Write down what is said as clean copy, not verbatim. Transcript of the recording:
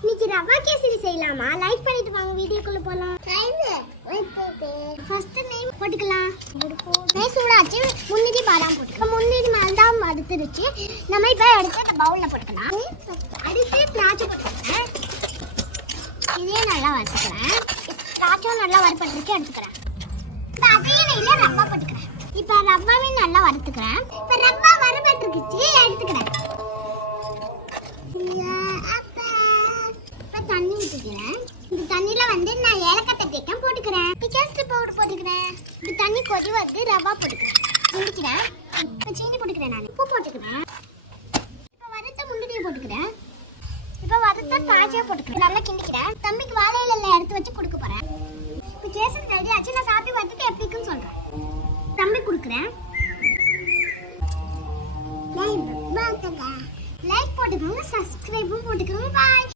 இன்னைக்கு ரவா கேசரி செய்யலாமா? லைக் பண்ணிட்டு வாங்க வீடியோக்குள்ள போலாம். ஃபர்ஸ்ட் நெய் போட்டுக்கலாம். நெய் சூடாச்சு. முந்திரி பாதாம் போட்டுக்கலாம். முந்திரி பாதாம் வறுத்துருச்சு. நம்ம இப்போ எடுத்து இந்த பவுல்ல போட்டுக்கலாம். அடுத்து திராட்சை போட்டுக்கிறேன். இதே நல்லா வறுத்துக்கிறேன். திராட்சை நல்லா வறுப்பட்டுருக்கு எடுத்துக்கிறேன். இப்போ அதே நெய்ல ரவா போட்டுக்கிறேன். இப்போ ரவாவே நல்லா வறுத்துக்கிறேன். இப்போ ரவா வறுபட்டுருக்குச்சு எடுத்துக்கிறேன். தண்ணி ஊற்றிக்கிறேன். இந்த தண்ணியில வந்து நான் ஏலக்காய் தட்டியக்கம் போட்டுக்கிறேன். பிக்காஸ்ட் பவுடர் போட்டுக்கிறேன். இந்த தண்ணி கொதி வந்து ரவா போட்டுக்கிறேன். கிண்டிக்கிறேன். இப்போ சீனி போட்டுக்கிறேன். நான் உப்பு போட்டுக்கிறேன். இப்போ வறுத்த முந்திரியை போட்டுக்கிறேன். இப்போ வறுத்த திராட்சையை போட்டுக்கிறேன். நல்லா கிண்டிக்கிறேன். தம்பிக்கு வாழை இலையில எடுத்து வச்சு கொடுக்க போறேன். இப்போ கேசரி ரெடி ஆச்சு. நான் சாப்பிட்டு பார்த்துட்டு எப்படி இருக்குன்னு சொல்றேன். தம்பி கொடுக்குறேன். லைக் போட்டுக்கோங்க, சப்ஸ்கிரைபும் போட்டுக்கோங்க. பாய்.